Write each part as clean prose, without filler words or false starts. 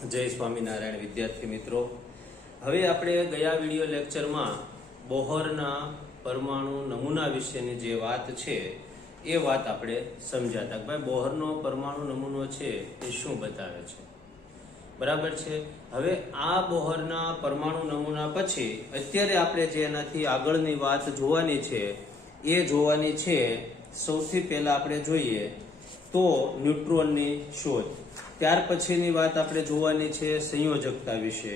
જય સ્વામિનારાયણ વિદ્યાર્થી મિત્રો, હવે આપણે ગયા વિડીયો લેક્ચરમાં બોહરના પરમાણુ નમૂના વિશેની જે વાત છે એ વાત આપણે સમજ્યા હતા. ભાઈ, બોહરનો પરમાણુ નમૂનો છે એ શું બતાવે છે, બરાબર છે. હવે આ બોહરના પરમાણુ નમૂના પછી અત્યારે આપણે જે એનાથી આગળની વાત જોવાની છે એ જોવાની છે. સૌથી પહેલા આપણે જોઈએ તો ન્યુટ્રોનની શોધ, ત્યાર પછીની વાત આપણે જોવાની છે સંયોજકતા વિશે,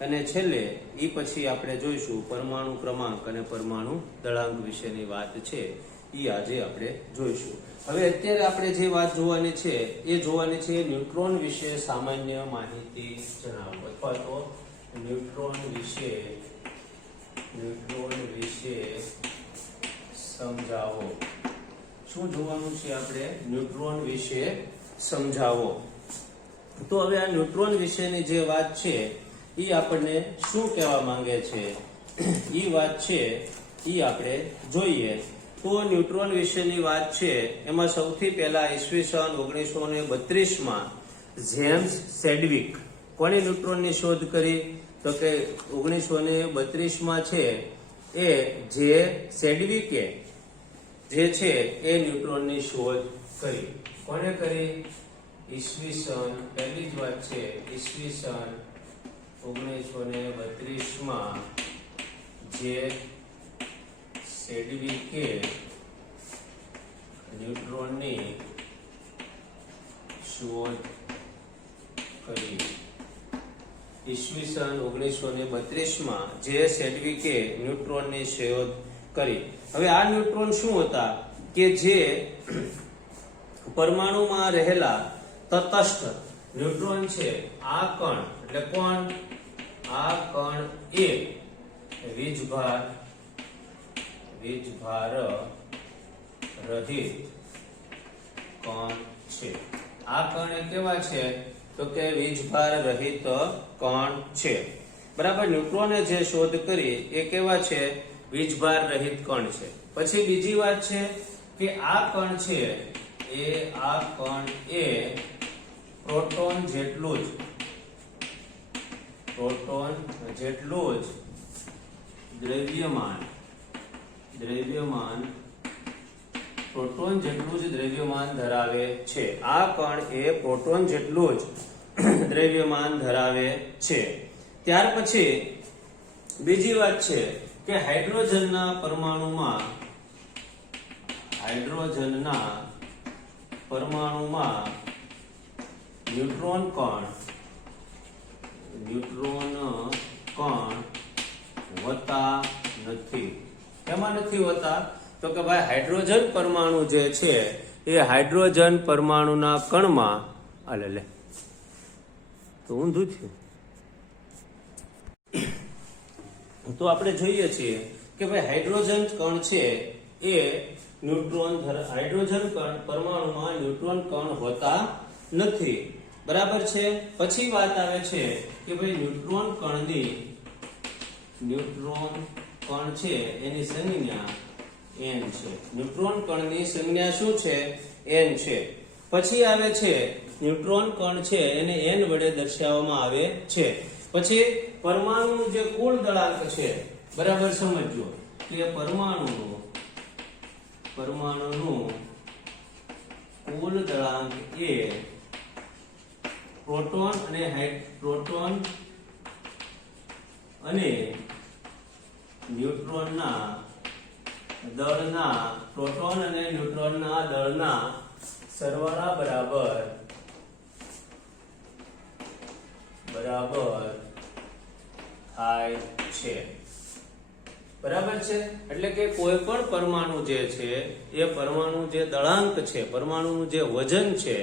અને છેલ્લે એ પછી આપણે જોઈશું પરમાણુ ક્રમાંક અને પરમાણુ દળાંક વિશેની વાત છે એ આજે આપણે જોઈશું. હવે અત્યારે આપણે જે વાત જોવાની છે એ જોવાની છે ન્યુટ્રોન વિશે સામાન્ય માહિતી જણાવો, અથવા તો ન્યુટ્રોન વિશે સમજાવો. શું જોવાનું છે આપણે? ન્યુટ્રોન વિશે સમજાવો. તો હવે આ ન્યુટ્રોન વિશેની જે વાત છે એ આપણને શું કહેવા માંગે છે એ વાત છે એ આપણે જોઈએ. તો ન્યુટ્રોન વિશેની વાત છે એમાં સૌથી પહેલા ઈસવીસન 1932માં જેમ્સ સેડવિક કોની ન્યુટ્રોનની શોધ કરી? તો કે 1932માં છે એ જે સેડવિકે જે છે એ ન્યુટ્રોનની શોધ કરી. કોને કરી? ઈસવીસન, પહેલી જ વાત છે ઈસવીસન 1932માં જે સેડવિકે ન્યુટ્રોનની શોધ કરી. ઈસવીસન 1932માં જે સેડવિકે ન્યુટ્રોનની શોધ કરી. હવે આ ન્યુટ્રોન શું હતા કે જે પરમાણુમાં રહેલા તટસ્થ ન્યુટ્રોન છે, આ કણ એટલે કોણ? આ કણ એ વીજભાર રહિત કણ છે. આ કણ એ કેવા છે? તો કે વીજભાર રહિત કણ છે, બરાબર. ન્યુટ્રોને જે શોધ કરી એ કેવા છે? વીજભાર રહિત કણ છે. પછી બીજી વાત છે કે આ કણ છે એ પ્રોટોન જેટલું જ દ્રવ્યમાન ધરાવે છે. આ કણ એ પ્રોટોન જેટલું જ દ્રવ્યમાન ધરાવે છે. ત્યાર પછી બીજી વાત છે કે હાઇડ્રોજનના પરમાણુમાં ન્યુટ્રોન કણ હોતા નથી. કેમાં નથી હોતા? તો કે ભાઈ હાઇડ્રોજન પરમાણુ જે છે એ હાઇડ્રોજન પરમાણુના કણમાં તો ઊંધું થયું. તો આપણે જોઈએ છીએ કે ભાઈ હાઇડ્રોજન કણ છે એ હાઇડ્રોજન પરમાણુમાં ન્યુટ્રોન કણ હોતા નથી, બરાબર છે. પછી વાત આવે છે કે ભાઈ ન્યુટ્રોન કણ છે એની સંજ્ઞા n છે. ન્યુટ્રોન કણની સંજ્ઞા શું છે? n છે. પછી આવે છે ન્યુટ્રોન કણ છે એને n વડે દર્શાવવામાં આવે છે. પછી પરમાણુ જે કુલ દળાંક છે, બરાબર સમજો કે પરમાણુનું કુલ દળાંક એ પ્રોટોન અને ન્યુટ્રોનના દળના સરવાળા બરાબર થાય છે, બરાબર છે. એટલે કે કોઈ પણ પરમાણુ જે છે એ પરમાણુ જે દળાંક છે, પરમાણુનું જે વજન છે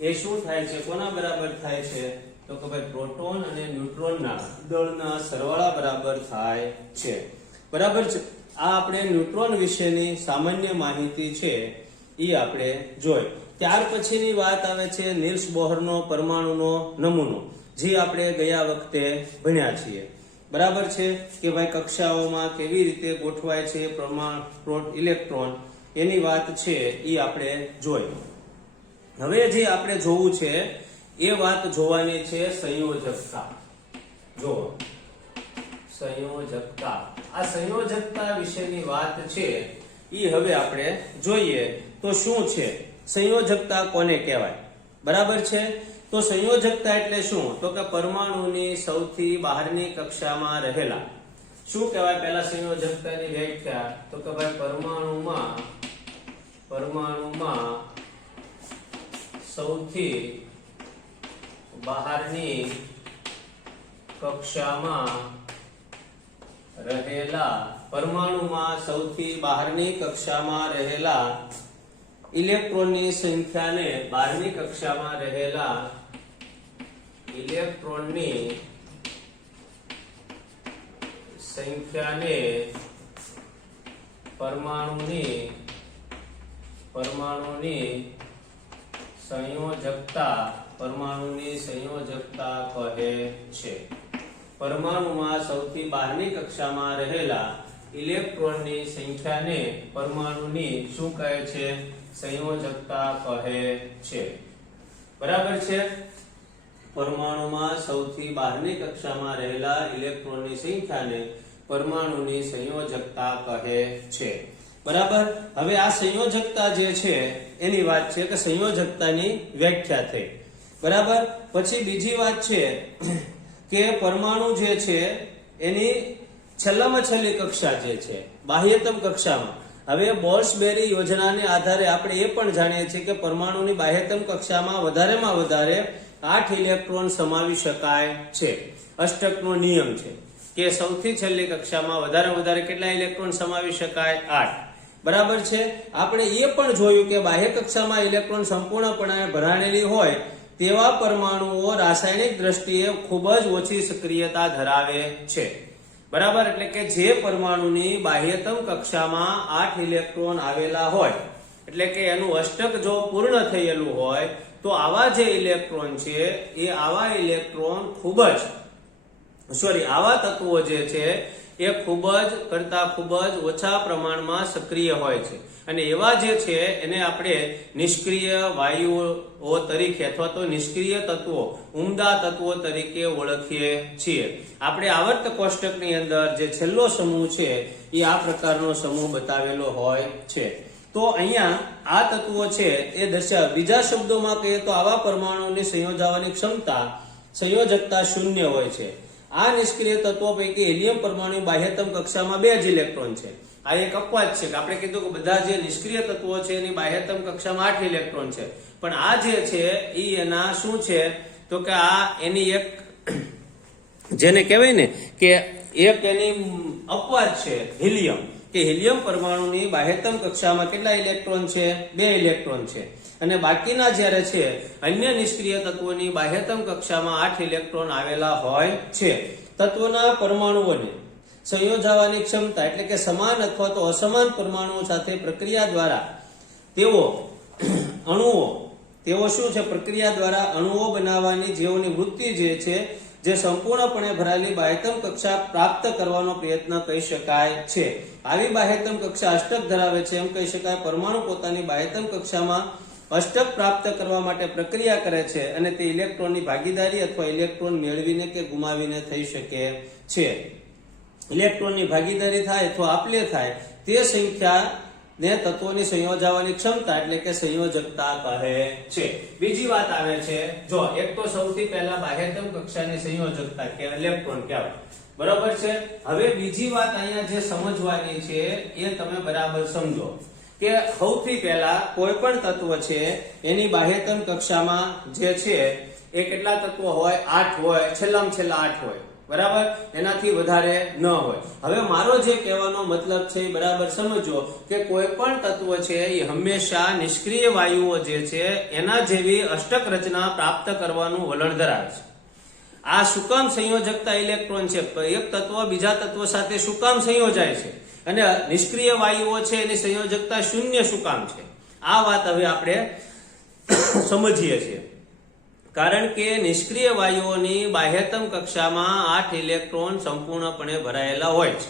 એ શું થાય છે? કોના બરાબર થાય છે? તો કે ભાઈ પ્રોટોન અને ન્યુટ્રોનના દળના સરવાળા બરાબર થાય છે, બરાબર છે. આ આપણે ન્યુટ્રોન વિશેની સામાન્ય માહિતી છે એ આપણે જોઈ. ત્યાર પછીની વાત આવે છે નિલ્સ બોહરનો પરમાણુનો નમૂનો, જે આપણે ગયા વખતે ભણ્યા છીએ, બરાબર છે. કે ભાઈ કક્ષાઓમાં કેવી રીતે ગોઠવાય છે ઇલેક્ટ્રોન, એની વાત છે એ આપણે જોઈ. હવે જે આપણે જોવું છે એ વાત જોવાની છે સંયોજકતા. જો સંયોજકતા, આ સંયોજકતા વિશેની વાત છે એ હવે આપણે જોઈએ તો શું છે સંયોજકતા, કોને કહેવાય. બરાબર છે. તો સંયોજકતા એટલે શું? તો કે પરમાણુની સૌથી બહારની કક્ષામાં રહેલા, શું કહેવાય પહેલા સંયોજકતાની વ્યાખ્યા? તો કે ભાઈ પરમાણુમાં સૌથી બહારની કક્ષામાં રહેલા ઇલેક્ટ્રોનની સંખ્યાને બહારની કક્ષામાં રહેલા ઇલેક્ટ્રોનની સંખ્યાને પરમાણુની સંયોજકતા કહે છે. પરમાણુમાં સૌથી બહારની કક્ષામાં રહેલા ઇલેક્ટ્રોનની સંખ્યાને પરમાણુની શું કહે છે? સંયોજકતા કહે છે. બરાબર છે. પરમાણુમાં સૌથી બહારની કક્ષામાં રહેલા ઇલેક્ટ્રોનની સંખ્યાને પરમાણુની સંયોજકતા કહે છે. બરાબર. હવે આ સંયોજકતા જે છે એની વાત છે કે સંયોજકતાની વ્યાખ્યા થઈ. બરાબર. પછી બીજી વાત છે કે પરમાણુ જે છે એની છેલ્લામાં છેલ્લી કક્ષા જે છે બાહ્યતમ કક્ષામાં. હવે બોલ્ટ્ઝબેરી યોજનાને આધારે આપણે એ પણ જાણીએ છીએ કે પરમાણુની બાહ્યતમ કક્ષામાં વધારેમાં વધારે 8 ઇલેક્ટ્રોન સમાવી શકાય છે. અષ્ટકનો નિયમ છે કે સૌથી છેલ્લી કક્ષામાં વધારે કેટલા ઇલેક્ટ્રોન સમાવી શકાય? 8. બરાબર છે. આપણે એ પણ જોયું કે બાહ્ય કક્ષામાં ઇલેક્ટ્રોન સંપૂર્ણપણે ભરાણેલી હોય તેવા પરમાણુઓ રાસાયણિક દ્રષ્ટિએ ખૂબ જ ઓછી સક્રિયતા ધરાવે છે. બરાબર. એટલે કે જે પરમાણુની બાહ્યતમ કક્ષામાં 8 ઇલેક્ટ્રોન આવેલા હોય, એટલે કે એનું અષ્ટક જો પૂર્ણ થયેલું હોય, તો આવા જે ઇલેક્ટ્રોન છે એ આવા ઇલેક્ટ્રોન આવા તત્વો જે છે એ ખૂબ જ ઓછા પ્રમાણમાં સક્રિય હોય છે. અને એવા જે છે એને આપણે નિષ્ક્રિય વાયુઓ તરીકે અથવા તો નિષ્ક્રિય તત્વો, ઉમદા તત્વો તરીકે ઓળખીએ છીએ. આપણે આવર્ત કોષ્ટકની અંદર જે છેલ્લો સમૂહ છે એ આ પ્રકારનો સમૂહ બતાવેલો હોય છે. તો અહીંયા આ તત્વો છે એ બીજા શબ્દોમાં કહીએ તો આવા પરમાણુની સંયોજવાની ક્ષમતા, સંયોજકતા 0 હોય છે. આ નિષ્ક્રિય તત્વો પૈકી હિલિયમ પરમાણુ બાહ્યતમ કક્ષામાં 2 જ ઇલેક્ટ્રોન છે. આ એક અપવાદ છે કે આપણે કીધું કે બધા જે નિષ્ક્રિય તત્વો છે એની બાહ્યતમ કક્ષામાં 8 ઇલેક્ટ્રોન છે, પણ આ જે છે એ એના શું છે તો કે આ એની એક જેને કહેવાય ને કે એક એની અપવાદ છે હિલિયમ, કે હિલિયમ પરમાણુની બાહ્યતમ કક્ષામાં કેટલા ઇલેક્ટ્રોન છે? 2 ઇલેક્ટ્રોન છે. અને બાકીના જ્યારે છે અન્ય નિષ્ક્રિય તત્વોની બાહ્યતમ કક્ષામાં 8 ઇલેક્ટ્રોન આવેલા હોય છે. તત્વોના પરમાણુઓને સંયોજવાની ક્ષમતા એટલે કે સમાન અથવા તો અસમાન પરમાણુઓ સાથે પ્રક્રિયા દ્વારા તેઓ શું છે? પ્રક્રિયા દ્વારા અણુઓ બનાવવાની જેઓની વૃત્તિ જે છે જે સંપૂર્ણપણે ભરાયેલી બાહ્યતમ કક્ષા પ્રાપ્ત કરવાનો પ્રયત્ન કહી શકાય છે. આવી બાહ્યતમ કક્ષા અષ્ટક ધરાવે છે એમ કહી શકાય. પરમાણુ પોતાની બાહ્યતમ કક્ષામાં અષ્ટક પ્રાપ્ત કરવા માટે પ્રક્રિયા કરે છે અને તે ઇલેક્ટ્રોનની ભાગીદારી અથવા ઇલેક્ટ્રોન મેળવીને કે ગુમાવીને થઈ શકે છે. ઇલેક્ટ્રોનની ભાગીદારી થાય અથવા આપલે થાય તે સંખ્યાને તત્વોની સંયોજવાની ક્ષમતા એટલે કે સંયોજકતા કહે છે. બીજી વાત આવે છે, જો એક તો સૌથી પહેલા બાહ્યતમ કક્ષાની સંયોજકતા કે ઇલેક્ટ્રોન કહેવાય. બરાબર છે. હવે બીજી વાત અહીંયા જે સમજવાની છે એ તમે બરાબર સમજો કે સૌથી પહેલા કોઈ પણ તત્વ છે એની બાહ્યતમ કક્ષામાં જે છે એ કેટલા તત્વો હોય? 8 હોય, છેલ્લામાં છેલ્લા 8 હોય. બરાબર. એનાથી વધારે ન હોય. હવે મારો જે કહેવાનો મતલબ છે એ બરાબર સમજો કે કોઈ પણ તત્વ છે એ હંમેશા નિષ્ક્રિય વાયુઓ જે છે એના જેવી અષ્ટક રચના પ્રાપ્ત કરવાનું વલણ ધરાવે છે. આ શું કામ સંયોજકતા ઇલેક્ટ્રોન છે? એક તત્વ બીજા તત્વ સાથે શું કામ સંયોજાય છે અને નિષ્ક્રિય વાયુઓ છે એની સંયોજકતા 0 શું કામ છે? આ વાત હવે આપણે સમજીએ છીએ. કારણ કે નિષ્ક્રિય વાયુઓની બાહ્યતમ કક્ષામાં 8 ઇલેક્ટ્રોન સંપૂર્ણપણે ભરાયેલા હોય છે,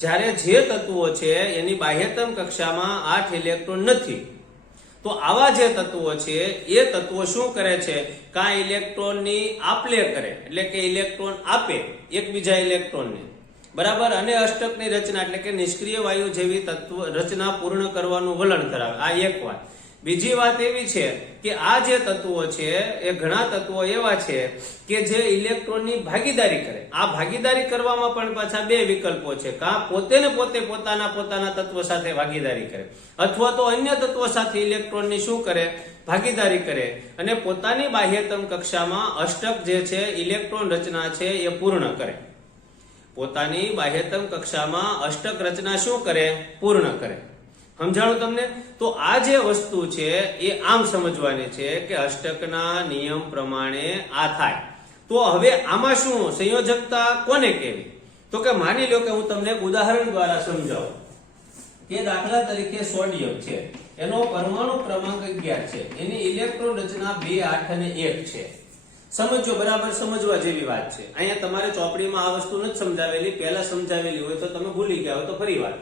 જ્યારે જે તત્વો છે એની બાહ્યતમ કક્ષામાં 8 ઇલેક્ટ્રોન નથી. તો તો આવા જે તત્વો છે એ તત્વો શું કરે છે, કાં ઇલેક્ટ્રોનની આપલે કરે, એટલે કે ઇલેક્ટ્રોન આપે એકબીજા ઇલેક્ટ્રોનને, બરાબર, અને અષ્ટકની રચના એટલે કે નિષ્ક્રિય વાયુ જેવી તત્વ રચના પૂર્ણ કરવાનું વલણ ધરાવે. આ એક વાત. બીજી વાત એવી છે કે આ જે તત્વો છે એ ઘણા તત્વો એવા છે કે જે ઇલેક્ટ્રોનની ભાગીદારી કરે. આ ભાગીદારી કરવામાં પણ પાછા બે વિકલ્પો છે, કાં પોતે ને પોતે પોતાના તત્વો સાથે ભાગીદારી કરે, અથવા તો અન્ય તત્વો સાથે ઇલેક્ટ્રોનની શું કરે, ભાગીદારી કરે, અને પોતાની બાહ્યતમ કક્ષામાં અષ્ટક જે છે ઇલેક્ટ્રોન રચના છે એ પૂર્ણ કરે. પોતાની બાહ્યતમ કક્ષામાં અષ્ટક રચના શું કરે, પૂર્ણ કરે. સમજાણું તમને? તો આ જે વસ્તુ છે એ આમ સમજવાની છે કે અષ્ટકના નિયમ પ્રમાણે આ થાય. તો હવે આમાં શું સંયોજકતા કોને કહેવી? તો કે માની લો કે હું તમને ઉદાહરણ દ્વારા સમજાવું કે દાખલા તરીકે સોડિયમ છે, એનો પરમાણુ ક્રમાંક 11 છે, એની ઇલેક્ટ્રોન રચના 2, 8 અને 1 છે. સમજો, બરાબર, સમજવા જેવી વાત છે. અહીંયા તમારે ચોપડીમાં આ વસ્તુ નથી સમજાવેલી, પહેલા સમજાવેલી હોય તો તમે ભૂલી ગયા હોય તો ફરી વાર.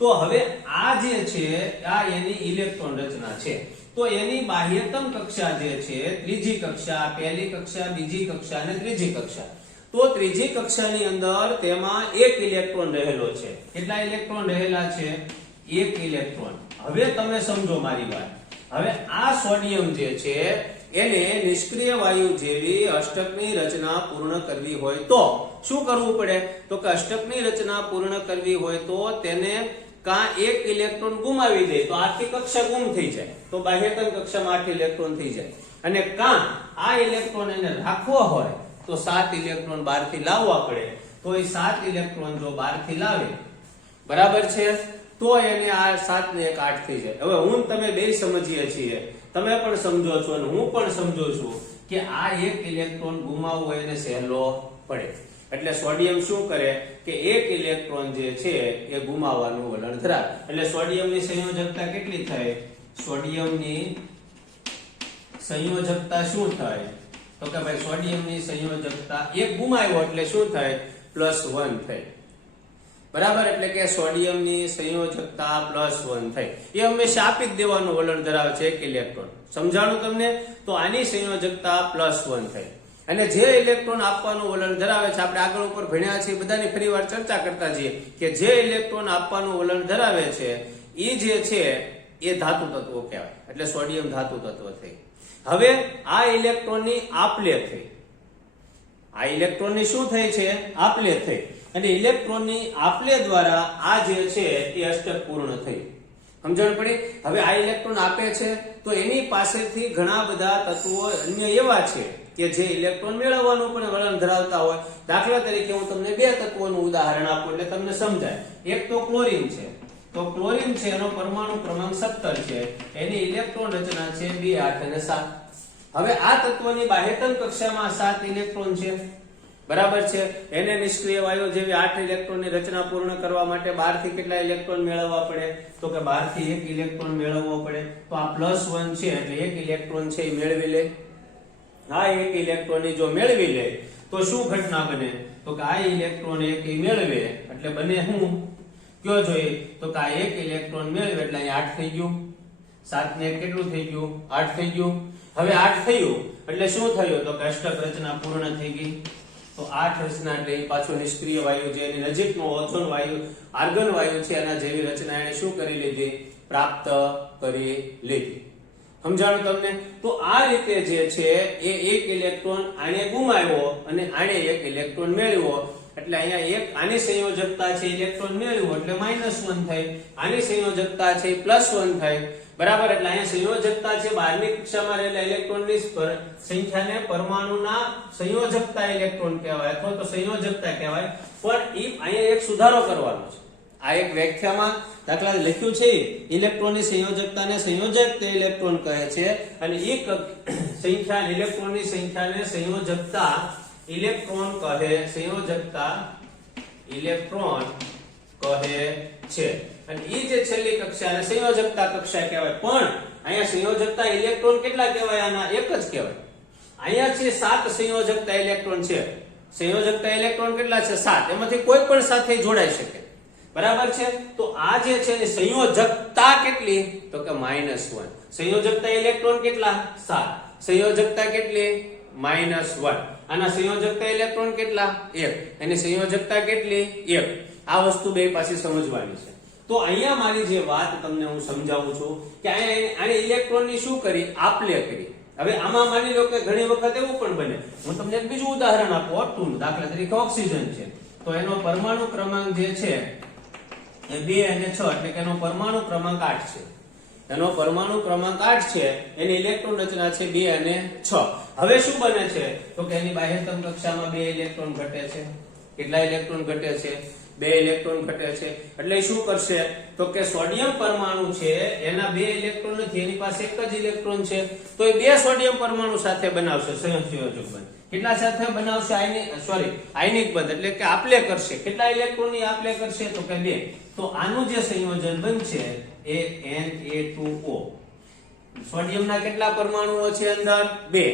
તો હવે આ જે છે આ એની ઇલેક્ટ્રોન રચના છે. તો એની બાહ્યતમ કક્ષા જે છે ત્રીજી કક્ષા, પહેલી કક્ષા, બીજી કક્ષા અને ત્રીજી કક્ષા. તો ત્રીજી કક્ષાની અંદર તેમાં એક ઇલેક્ટ્રોન રહેલો છે. કેટલા ઇલેક્ટ્રોન રહેલા છે? એક ઇલેક્ટ્રોન. હવે તમે સમજો મારી વાત. હવે આ સોડિયમ જે છે એને નિષ્ક્રિય વાયુ જેવી અષ્ટકની રચના પૂર્ણ કરવી હોય તો શું કરવું પડે? તો કે અષ્ટકની રચના પૂર્ણ કરવી હોય તો તેને કાં એક ઇલેક્ટ્રોન ગુમાવી દે તો આખી કક્ષા ગુમ થઈ જાય, તો બાહ્યતમ કક્ષામાં 8 ઇલેક્ટ્રોન થઈ જાય, અને કાં આ ઇલેક્ટ્રોન એને રાખવો હોય તો 7 ઇલેક્ટ્રોન બહારથી લાવવા પડે. તો એ 7 ઇલેક્ટ્રોન જો બહારથી લાવે, બરાબર છે, તો એને આ 7 ને 1 8 થઈ જાય. હવે હું તમે બે સમજીએ છીએ, તમે પણ સમજો છો અને હું પણ સમજો છું કે આ એક ઇલેક્ટ્રોન ગુમાવવો એને સહેલો પડે. એટલે સોડિયમ શું કરે કે એક ઇલેક્ટ્રોન જે છે એ ગુમાવવાનું વલણ ધરાવે. એટલે સોડિયમની સંયોજકતા કેટલી થાય? સોડિયમની સંયોજકતા શું થાય? તો કે ભાઈ સોડિયમની સંયોજકતા એક ગુમાવ્યો એટલે શું થાય? +1 થાય. બરાબર, એટલે કે સોડિયમની સંયોજકતા +1 થાય. એ હંમેશા આપી જ દેવાનું વલણ ધરાવે છે એક ઇલેક્ટ્રોન. સમજાણું તમને? તો આની સંયોજકતા +1 થાય. અને જે ઇલેક્ટ્રોન આપવાનું વલણ ધરાવે છે, આપણે આગળ ઉપર ભણ્યા છે, બધાની ફરીવાર ચર્ચા કરતા જઈએ કે જે ઇલેક્ટ્રોન આપવાનું વલણ ધરાવે છે એ જે છે એ ધાતુ તત્વો કહેવાય. એટલે સોડિયમ ધાતુ તત્વ થઈ. હવે આ ઇલેક્ટ્રોનની આપલે થઈ. આ ઇલેક્ટ્રોનની શું થઈ છે? આપલે થઈ. અને ઇલેક્ટ્રોનની આપલે દ્વારા આ જે છે એ અષ્ટક પૂર્ણ થઈ. સમજણ પડી? હવે આ ઇલેક્ટ્રોન આપે છે તો એની પાસેથી ઘણા બધા તત્વો અન્ય એવા છે કે જે ઇલેક્ટ્રોન મેળવવાનું પણ વલણ ધરાવતા હોય. દાખલા તરીકે હું તમને બે તત્વોનું ઉદાહરણ આપું એટલે તમને સમજાય. એક તો ક્લોરીન છે. તો ક્લોરીન છે એનો પરમાણુ ક્રમાંક 17 છે, એની ઇલેક્ટ્રોન રચના છે 2, 8 અને 7. હવે આ તત્વની બાહ્યતમ કક્ષામાં 7 ઇલેક્ટ્રોન છે, બરાબર છે. એને નિષ્ક્રિય વાયુ જેવી 8 ઇલેક્ટ્રોનની રચના પૂર્ણ કરવા માટે બહારથી કેટલા ઇલેક્ટ્રોન મેળવવા પડે? તો કે બહારથી એક ઇલેક્ટ્રોન મેળવવો પડે. તો આ +1 છે એટલે એક ઇલેક્ટ્રોન છે એ મેળવી લે. આ એક ઇલેક્ટ્રોન જો મેળવી લે તો શું ઘટના બને? તો કે આ ઇલેક્ટ્રોન એક મેળવે એટલે બને શું? કયો જોઈએ? તો કે આ એક ઇલેક્ટ્રોન મેળવે એટલે અહીં 8 થઈ ગયું. 7 ને 1 કેટલું થઈ ગયું? 8 થઈ ગયું. હવે 8 થયું એટલે શું થયું? તો કે અષ્ટક રચના પૂર્ણ થઈ ગઈ. તો 8 રચના એટલે પાછું નિષ્ક્રિય વાયુ જે એની નજીકનો ઓઝોન વાયુ, આર્ગન વાયુ છે એના જેવી રચના એને શું કરી લીધી? પ્રાપ્ત કરી લીધી. સમજાણું તમને? તો આ રીતે જે છે એ એક ઇલેક્ટ્રોન આને ગુમાવ્યો અને આને એક ઇલેક્ટ્રોન મેળવ્યો. એટલે અહીંયા એક આની સંયોજકતા છે ઇલેક્ટ્રોન મેળવ્યો એટલે -1 થાય. આની સંયોજકતા છે +1 થાય. બરાબર, એટલે અહીંયા સંયોજકતા છે બહારની કક્ષામાં રહેલા ઇલેક્ટ્રોનની સંખ્યાને પરમાણુના સંયોજકતા ઇલેક્ટ્રોન કહેવાય અથવા તો સંયોજકતા કહેવાય. પણ અહીંયા એક સુધારો કરવાનો છે. આ એક વ્યાખ્યામાં દાખલા લખ્યું છે ઇલેક્ટ્રોનની સંયોજકતાને સંયોજક ઇલેક્ટ્રોન કહે છે, અને એક સંખ્યા ઇલેક્ટ્રોનની સંખ્યાને સંયોજકતા ઇલેક્ટ્રોન કહે, સંયોજકતા ઇલેક્ટ્રોન કહે છે. અને એ જે છેલ્લી કક્ષા અને સંયોજકતા કક્ષા કહેવાય. પણ અહીંયા સંયોજકતા ઇલેક્ટ્રોન કેટલા કહેવાય? આના એક જ કહેવાય. અહીંયા છે 7 સંયોજકતા ઇલેક્ટ્રોન છે. સંયોજકતા ઇલેક્ટ્રોન કેટલા છે? 7. એમાંથી કોઈ પણ સાથે જોડાઈ શકે. બરાબર છે. તો આ જે છે એની સંયોજકતા કેટલી? તો કે -1. સંયોજકતા ઇલેક્ટ્રોન કેટલા? 7. સંયોજકતા કેટલી? -1. આના સંયોજકતા ઇલેક્ટ્રોન કેટલા? 1. એની સંયોજકતા કેટલી? 1. આ વસ્તુ બે પાછી સમજવાની છે. તો અહીંયા મારી જે વાત તમને હું સમજાવું છું કે આને ઇલેક્ટ્રોનની શું કરી? આપલે કરી. હવે આમાં માની લો કે ઘણી વખત એવું પણ બને, હું તમને એક બીજું ઉદાહરણ આપું. O2 દાખલા તરીકે ઓક્સિજન છે, તો એનો પરમાણુ ક્રમાંક જે છે એ 2 અને 6, એટલે કે એનો પરમાણુ ક્રમાંક 8 છે. એનો પરમાણુ ક્રમાંક 8 છે, એની ઇલેક્ટ્રોન રચના છે 2 અને 6. હવે શું બને છે? તો કે એની બાહ્યતમ કક્ષામાં 2 ઇલેક્ટ્રોન ઘટે છે. કેટલા ઇલેક્ટ્રોન ઘટે છે? 2 ઇલેક્ટ્રોન ઘટે છે. એટલે શું કરશે? તો કે સોડિયમ પરમાણુ છે એના 2 ઇલેક્ટ્રોન નથી, એની પાસે એક જ ઇલેક્ટ્રોન છે, તો એ 2 સોડિયમ પરમાણુ સાથે બનાવશે સંયોજક બંધ. કેટલા સાથે બનાવશે? આયનિક બંધ, એટલે કે આપલે કરશે. કેટલા ઇલેક્ટ્રોનની આપલે કરશે? તો કે 2. તો આનું જે સંયોજન બનશે એ Na2O. સોડિયમના કેટલા પરમાણુઓ છે અંદર? 2.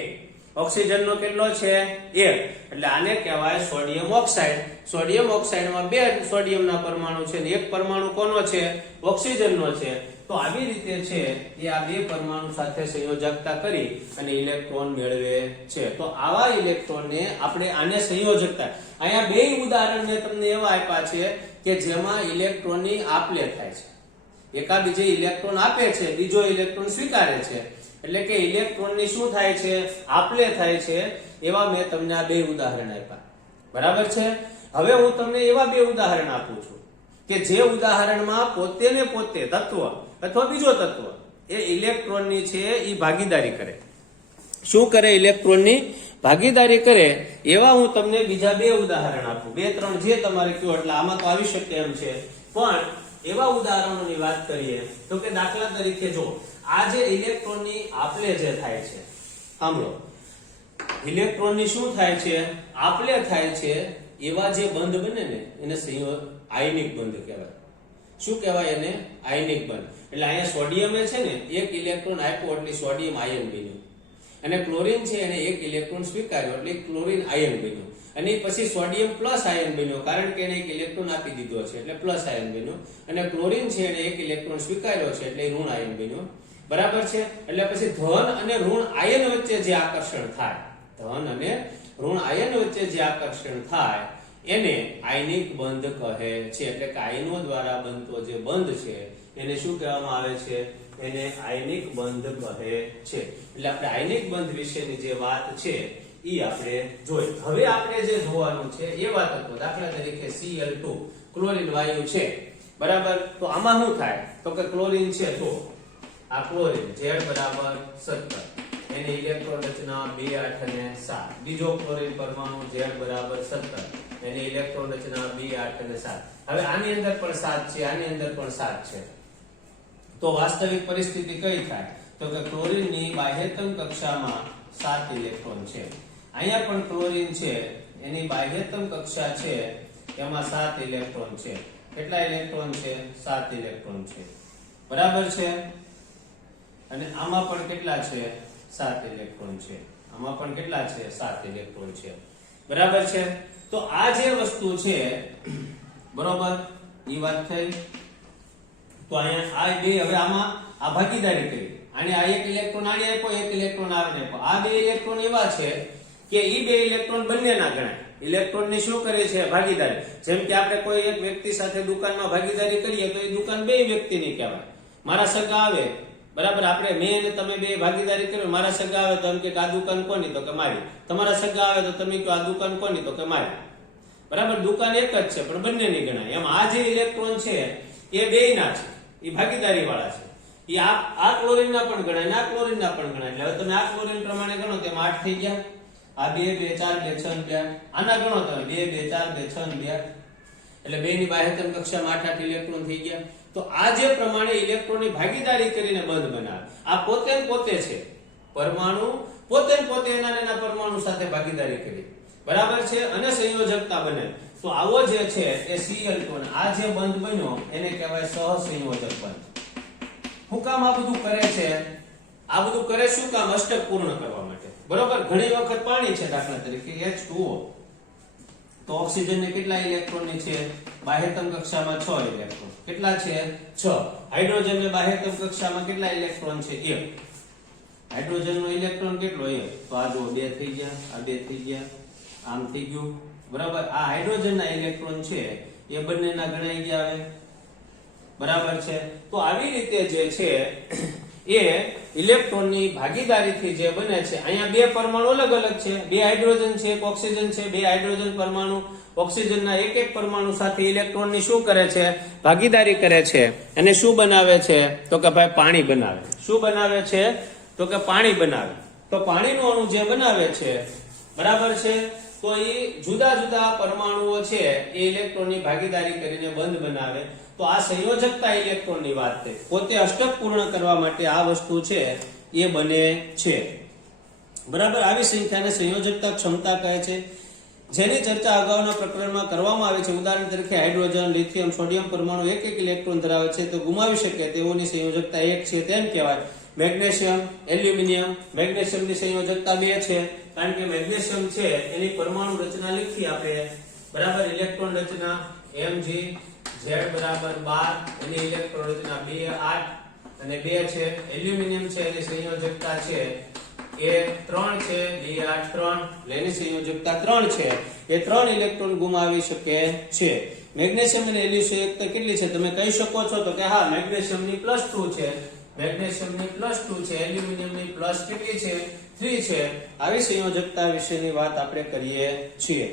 ઓક્સિજનનો કેટલો છે? 1. એટલે આને કહેવાય સોડિયમ ઓક્સાઇડ. સોડિયમ ઓક્સાઇડમાં 2 સોડિયમના પરમાણુ છે અને એક પરમાણુ કોનો છે? ઓક્સિજનનો છે. તો આવી રીતે છે એ આ 2 પરમાણુ સાથે સંયોજકતા કરી અને ઇલેક્ટ્રોન મેળવે છે. તો આવા ઇલેક્ટ્રોનને આપણે આને સંયોજકતા, અહીંયા બે ઉદાહરણ મેં તમને એવા આપ્યા છે કે જેમાં ઇલેક્ટ્રોનની આપલે થાય છે. એકા બીજે ઇલેક્ટ્રોન આપે છે, બીજો ઇલેક્ટ્રોન સ્વીકારે છે. એટલે કે ઇલેક્ટ્રોનની શું થાય છે? આપલે થાય છે. એવા મેં તમને આ 2 ઉદાહરણ આપ્યા. બરાબર છે. હવે હું તમને એવા 2 ઉદાહરણ આપું છું કે જે ઉદાહરણમાં પોતે ને પોતે તત્વ અથવા બીજો તત્વ એ ઇલેક્ટ્રોનની છે એ ભાગીદારી કરે. શું કરે? ઇલેક્ટ્રોનની ભાગીદારી કરે. એવા હું તમને બીજા 2 ઉદાહરણ આપું. 2-3 જે તમારે કયો એટલે આમાં તો આવી શકે એમ છે, પણ એવા ઉદાહરણોની વાત કરીએ તો કે દાખલા તરીકે જો આ જે ઇલેક્ટ્રોનની આપલે જે થાય છે, સાંભળો, ઇલેક્ટ્રોનની શું થાય છે? આપલે થાય છે. એવા જે બંધ બને ને એને આયનિક બંધ કહેવાય. શું કહેવાય એને? આયનિક બંધ. એટલે અહીંયા સોડિયમ છે ને, એક ઇલેક્ટ્રોન આપ્યો એટલે સોડિયમ આયન બન્યું, અને ક્લોરીન છે એને એક ઇલેક્ટ્રોન સ્વીકાર્યો એટલે ક્લોરીન આયન બન્યું, અને પછી સોડિયમ પ્લસ આયન બન્યો કારણ કે એને એક ઇલેક્ટ્રોન આપી દીધો છે એટલે પ્લસ આયન બન્યો, અને ક્લોરીન છે એને એક ઇલેક્ટ્રોન સ્વીકાર્યો છે એટલે ઋણ આયન બન્યો. બરાબર છે. એટલે પછી ધન અને ઋણ આયન વચ્ચે જે આકર્ષણ થાય, ધન અને ઋણ આયન વચ્ચે જે આકર્ષણ થાય એને આયનિક બંધ કહે છે. એટલે કે આયનો દ્વારા બનતો જે બંધ છે એને શું કહેવામાં આવે છે? એને આયનિક બંધ કહે છે. એટલે આપણે આયનિક બંધ વિશેની જે વાત છે ઈ આપણે જોઈ. હવે આપણે જે જોવાનું છે એ વાત હતો. દાખલા તરીકે Cl2 ક્લોરીન વાયુ છે. બરાબર. તો આમાં શું થાય? તો કે ક્લોરીન છે, તો આ ક્લોરીન Z બરાબર 17, એની ઇલેક્ટ્રોન રચના 2 8 અને 7. બીજો ક્લોરીન પરમાણુ Z બરાબર 17, એની ઇલેક્ટ્રોન રચના 2 8 અને 7. હવે આની અંદર પણ 7 છે, આની અંદર પણ 7 છે. તો વાસ્તવિક પરિસ્થિતિ કઈ થાય? તો કે ક્લોરીનની બાહ્યતમ કક્ષામાં 7 ઇલેક્ટ્રોન છે. અહીંયા પણ ક્લોરીન છે, એની બાહ્યતમ કક્ષા છે એમાં 7 ઇલેક્ટ્રોન છે. કેટલા ઇલેક્ટ્રોન છે? 7 ઇલેક્ટ્રોન છે. બરાબર છે. અને આમાં પણ કેટલા છે? 7 ઇલેક્ટ્રોન છે. આમાં પણ કેટલા છે? 7 ઇલેક્ટ્રોન છે. બરાબર છે. તો આ જે વસ્તુ છે, બરોબર, ઈ વાત થઈ. તો અહીંયા આ બે, હવે આમાં આ ભાગીદારી કરી, અને આ એક ઇલેક્ટ્રોન આને આપ્યો, એક ઇલેક્ટ્રોન આને આપ્યો. આ 2 ઇલેક્ટ્રોન એવા છે કે ઈ 2 ઇલેક્ટ્રોન બંનેના ગણાય. ઇલેક્ટ્રોન ની શું કરે છે? ભાગીદારી. જેમ કે આપણે કોઈ એક વ્યક્તિ સાથે દુકાનમાં ભાગીદારી કરીએ તો એ દુકાન 2 વ્યક્તિની કહેવાય. મારા સગા આવે, બરાબર, આપણે મેં અને તમે 2 ભાગીદારી કરી. મારા સગા આવે તો એમ કે આ દુકાન કોની? તો કે મારી. તમારા સગા આવે તો તમે કહો આ દુકાન કોની? તો કે મારી. બરાબર. દુકાન એક જ છે પણ બંનેની ગણાય. એમ આ જે ઇલેક્ટ્રોન છે એ 2 ના છે, એ ભાગીદારી વાળા છે. એ આ ક્લોરીન ના પણ ગણાય ને આ ક્લોરીન ના પણ ગણાય. એટલે હવે તમે આ ક્લોરીન પ્રમાણે ગણો તો એમાં 8 થઈ ગયા. આ 2 2 4 2 6 2. આના ગણો તમે 2 2 4 2 6 2. એટલે 2 ની બાહ્યતમ કક્ષામાં 8 8 ઇલેક્ટ્રોન થઈ ગયા. તો આ જે પ્રમાણે ઇલેક્ટ્રોનની ભાગીદારી કરીને બંધ બનાવે, આ પોતે પોતે છે પરમાણુ, પોતે પોતે એના પરમાણુ સાથે ભાગીદારી કરી. બરાબર છે. અને સંયોજકતા બને. તો આવો જે છે એ Cl2, આ જે બંધ બન્યો એને કહેવાય સહસંયોજક બંધ. શું કામ આ બધું કરે છે? આ બધું કરે શું કામ? અષ્ટક પૂર્ણ કરવા માટે. બરોબર. ઘણી વખત પાણી છે, દાખલા તરીકે H2O, તો ઓક્સિજનને કેટલા ઇલેક્ટ્રોનની છે? બાહ્યતમ કક્ષામાં 6 ઇલેક્ટ્રોન. કેટલા છે? 6. હાઇડ્રોજનને બાહ્યતમ કક્ષામાં કેટલા ઇલેક્ટ્રોન છે? 1. હાઇડ્રોજનનો ઇલેક્ટ્રોન કેટલો? 1. તો આ જો 2 થઈ ગયા, આ 2 થઈ ગયા, આમ થઈ ગયું. બરાબર. આ હાઇડ્રોજનના ઇલેક્ટ્રોન છે એ બંનેના ગણાઈ ગયા હવે. બરાબર છે. તો આવી રીતે જે છે એ ઇલેક્ટ્રોનની ભાગીદારીથી જે બને છે, અહીંયા બે પરમાણુ અલગ અલગ છે, બે હાઇડ્રોજન છે, એક ઓક્સિજન છે, બે હાઇડ્રોજન પરમાણુ ઓક્સિજનના એક એક પરમાણુ સાથે ઇલેક્ટ્રોનની શું કરે છે? ભાગીદારી કરે છે. અને શું બનાવે છે? તો કે ભાઈ પાણી બનાવે. શું બનાવે છે? તો કે પાણી બનાવે. તો પાણીનું અણુ જે બનાવે છે, બરાબર છે, તો એ જુદા જુદા પરમાણુઓ છે એ ઇલેક્ટ્રોનની ભાગીદારી કરીને બંધ બનાવે. તો આ સંયોજકતા ઇલેક્ટ્રોનની વાત થઈ. પોતે અષ્ટક પૂર્ણ કરવા માટે આ વસ્તુ છે એ બને છે. બરાબર. આવી સંખ્યાને સંયોજકતા ક્ષમતા કહે છે, જેની ચર્ચા અગાઉના પ્રકરણમાં કરવામાં આવી છે. ઉદાહરણ તરીકે હાઇડ્રોજન, લિથિયમ, સોડિયમ પરમાણુ એક એક ઇલેક્ટ્રોન ધરાવે છે તો ગુમાવી શકે તેઓની સંયોજકતા 1 છે તેમ કહેવાય. મેગ્નેશિયમ, એલ્યુમિનિયમ, મેગ્નેશિયમની સંયોજકતા 2 છે, કારણ કે મેગ્નેશિયમ છે એની પરમાણુ રચના લખી આપણે. બરાબર. ઇલેક્ટ્રોન રચના Mg Z બરાબર 12, એની ઇલેક્ટ્રોન રચના 2 8 અને 2 છે. એલ્યુમિનિયમ છે એની સંયોજકતા છે એ 3 છે, 2 8 3, એની સંયોજકતા 3 છે. એ 3 ઇલેક્ટ્રોન ગુમાવી શકે છે. મેગ્નેશિયમ અને એલ્યુ સંયોજકતા કેટલી છે તમે કહી શકો છો? તો કે હા, મેગ્નેશિયમની +2 છે, મેગ્નેશિયમની +2 છે, એલ્યુમિનિયમની પ્લસ કેટલી છે? 3 છે. આવી સંયોજકતા વિશેની વાત આપણે કરીએ છીએ.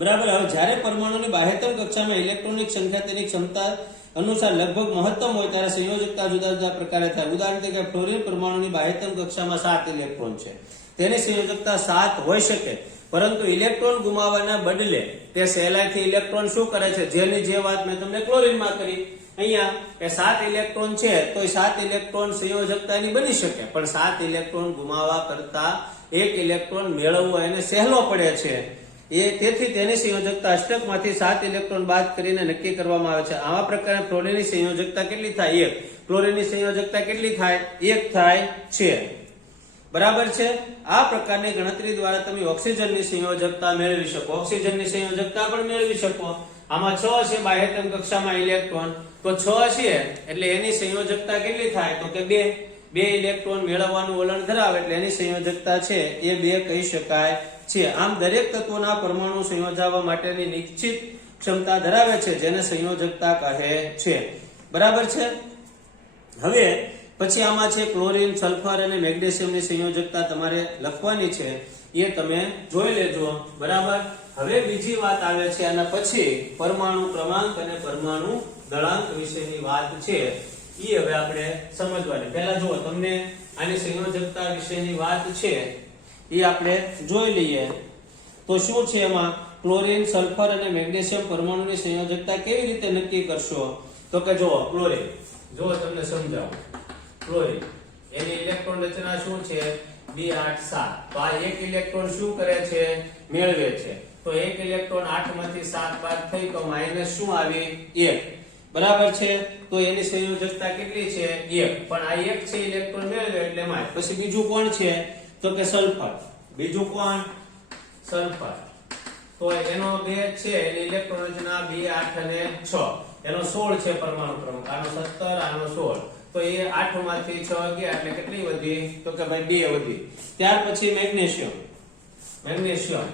બરાબર. હવે જ્યારે પરમાણુની બાહ્યતમ કક્ષામાં ઇલેક્ટ્રોનિક સંખ્યા તેની ક્ષમતા અનુસાર લગભગ મહત્તમ હોય ત્યારે સંયોજકતા જુદા જુદા પ્રકારે થાય. ઉદાહરણ તરીકે ફ્લોરિન પરમાણુની બાહ્યતમ કક્ષામાં 7 ઇલેક્ટ્રોન છે, તેની સંયોજકતા 7 હોઈ શકે, પરંતુ ઇલેક્ટ્રોન ગુમાવવાના બદલે તે સહેલાઈથી ઇલેક્ટ્રોન શું કરે છે? જેની જે વાત મેં તમને ક્લોરીનમાં કરી, અહીંયા એ 7 ઇલેક્ટ્રોન છે તો એ 7 ઇલેક્ટ્રોન સંયોજકતાની બની શકે, પણ 7 ઇલેક્ટ્રોન ગુમાવવા કરતા 1 ઇલેક્ટ્રોન મેળવવો એને સહેલો પડે છે. તેથી તેની સંયોજકતા અષ્ટકમાંથી 7 ઇલેક્ટ્રોન બાદ કરીને નક્કી કરવામાં આવે છે. આવા પ્રકારે ફ્લોરિનની સંયોજકતા કેટલી થાય? 1. ક્લોરીનની સંયોજકતા કેટલી થાય? 1 થાય છે. બરાબર છે. આ પ્રકારની ગણતરી દ્વારા તમે ઓક્સિજનની સંયોજકતા મેળવી શકો. ઓક્સિજનની સંયોજકતા પણ મેળવી શકો. આમાં 6 છે બાહ્યતમ કક્ષામાં ઇલેક્ટ્રોન, તો 6 છે એટલે એની સંયોજકતા કેટલી થાય? તો કે 2. 2 ઇલેક્ટ્રોન મેળવવાનું વલણ ધરાવે એટલે એની સંયોજકતા છે એ 2 કહી શકાય છે. આમ દરેક તત્વોના પરમાણુ સંયોજવા માટેની નિશ્ચિત ક્ષમતા ધરાવે છે, જેને સંયોજકતા કહે છે. બરાબર છે. હવે પછી આમાં છે ક્લોરીન, સલ્ફર અને મેગ્નેશિયમની સંયોજકતા તમારે લખવાની છે, એ તમે જોઈ લેજો. બરાબર. હવે બીજી વાત આવે છે આના પછી પરમાણુ ક્રમાંક અને પરમાણુ દળાંક વિશેની વાત છે, એ હવે આપણે સમજવાની. પહેલા જુઓ, તમને આની સંયોજકતા વિશેની વાત છે એ આપણે જોઈ લઈએ. તો શું છે એમાં? ક્લોરીન, સલ્ફર અને મેગ્નેશિયમ પરમાણુની સંયોજકતા કેવી રીતે નક્કી કરશો? તો કે જુઓ, ક્લોરીન, જો તમને સમજાવું. ક્લોરીન એની ઇલેક્ટ્રોન રચના શું છે? 2 8 7. તો આ એક ઇલેક્ટ્રોન શું કરે છે? મેળવે છે. તો એક ઇલેક્ટ્રોન 8 માંથી 7 બાદ થઈ તો માઈનસ શું આવી? 1. બરાબર છે. તો એની સંયોજકતા કેટલી છે? 1. પણ આ એક છે ઇલેક્ટ્રોન મેળવે એટલે માઈનસ. પછી બીજું કોણ છે? તો કે સલ્ફર. બીજું કોણ? સલ્ફર. તો એનો 2 છે, એની ઇલેક્ટ્રોન રચના 2 8 અને 6. એનો 16 છે પરમાણુ ક્રમાંક. આનો 17, આનો 16. તો એ 8 માંથી 6 ગયા એટલે કેટલી વધી? તો કે ભાઈ 2 વધી. ત્યાર પછી મેગ્નેશિયમ. મેગ્નેશિયમ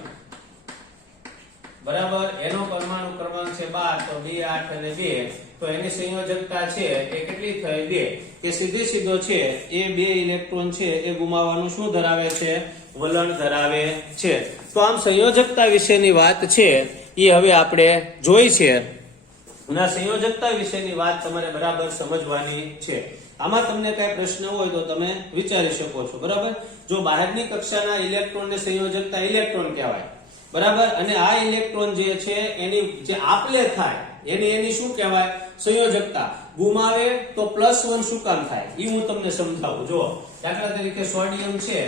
બરાબર, એનો પરમાણુ ક્રમાંક છે 12, તો 2 8 અને 2. તો એની સંયોજકતા છે એ કેટલી થઈ? 2. કે સીધો છે એ 2 ઇલેક્ટ્રોન છે એ ગુમાવવાનું શું ધરાવે છે? વલણ ધરાવે છે. તો આમ સંયોજકતા વિશેની વાત છે એ હવે આપણે જોઈ છે. અને સંયોજકતા વિશેની વાત તમારે બરાબર સમજવાની છે. આમાં તમને કઈ પ્રશ્ન હોય તો તમે વિચારી શકો છો. બરાબર. જો બહારની કક્ષાના ઇલેક્ટ્રોનને સંયોજકતા ઇલેક્ટ્રોન કહેવાય. બરાબર. અને આ ઇલેક્ટ્રોન જે છે એની જે આપલે થાય એની શું કહેવાય? સંયોજકતા. ગુમાવે તો +1 શું કામ થાય એ હું તમને સમજાવું. જો દાખલા તરીકે સોડિયમ છે,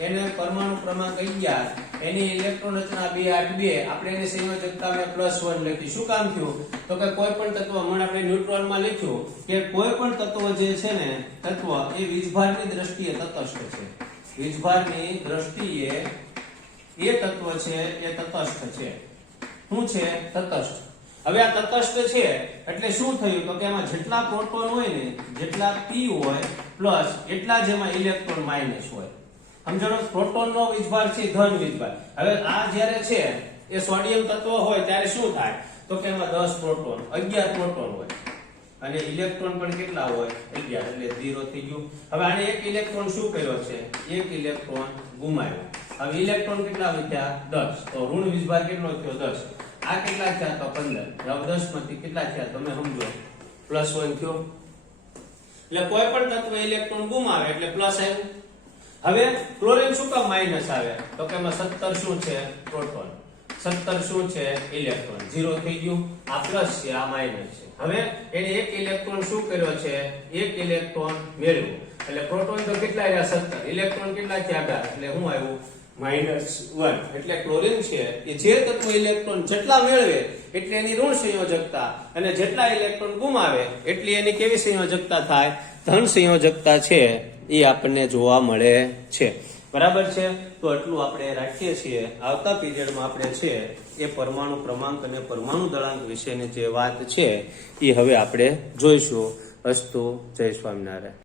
એને પરમાણુ ક્રમાંક 11, એની ઇલેક્ટ્રોન રચના 2 8 2. આપણે એની સંયોજકતા મેં +1 લખી. શું કામ થયું? તો કે કોઈ પણ તત્વ, હમણાં આપણે ન્યુટ્રોનમાં લખ્યું કે કોઈ પણ તત્વ જે છે ને, તત્વ એ વીજભારની દ્રષ્ટિએ તટસ્થ છે. વીજભારની દ્રષ્ટિએ એ તત્વ છે એ તટસ્થ છે. શું છે? તટસ્થ. હવે આ તટસ્થ છે એટલે શું થયું તો કે એમાં જેટલા પ્રોટોન હોય ને, જેટલા p હોય પ્લસ એટલા જ એમાં ઇલેક્ટ્રોન માઇનસ હોય. સમજણો? પ્રોટોનનો વીજભાર છે ધન વીજભાર. હવે આ જ્યારે છે એ સોડિયમ તત્વ હોય ત્યારે શું થાય તો કે એમાં 10 પ્રોટોન 11 પ્રોટોન હોય અને ઇલેક્ટ્રોન પણ કેટલા હોય? 11 એટલે 0 થઈ ગયું. હવે આને એક ઇલેક્ટ્રોન શું કર્યો છે? એક ઇલેક્ટ્રોન ગુમાવ્યો. હવે ઇલેક્ટ્રોન કેટલા વધ્યા? 10. તો ઋણ વીજભાર કેટલો થયો? 10. આ કેટલા થયા? તો 15. હવે 10 માંથી કેટલા થયા તમે સમજો? +1 થયો. એટલે કોઈ પણ તત્વ ઇલેક્ટ્રોન ગુમાવે એટલે પ્લસ આવ્યું. હવે ક્લોરીન શું કામ માઈનસ આવે તો કે એમાં 17 શું છે? પ્રોટોન. 17 શું છે? ઇલેક્ટ્રોન. 0 થઈ ગયું. આ પ્લસ છે, આ માઈનસ છે. હવે એને એક ઇલેક્ટ્રોન શું કર્યો છે? એક ઇલેક્ટ્રોન મેળવ્યો. એટલે પ્રોટોન તો કેટલા રહ્યા? 17. ઇલેક્ટ્રોન કેટલા થયા? 18. એટલે શું આવ્યું? -1. એટલે ક્લોરીન છે એ જે તત્વ ઇલેક્ટ્રોન જેટલા મેળવે એટલે એની ઋણ સંયોજકતા અને જેટલા ઇલેક્ટ્રોન ગુમાવે એટલી એની કેવી સંયોજકતા થાય? ધન સંયોજકતા છે એ આપણને જોવા મળે છે. બરાબર છે? તો એટલું આપણે રાખીએ છીએ. આવતા પીરિયડમાં આપણે છે એ પરમાણુ ક્રમાંક અને પરમાણુ દળાંક વિશેની જે વાત છે એ હવે આપણે જોઈશું. અસ્તુ. જય સ્વામિનારાયણ.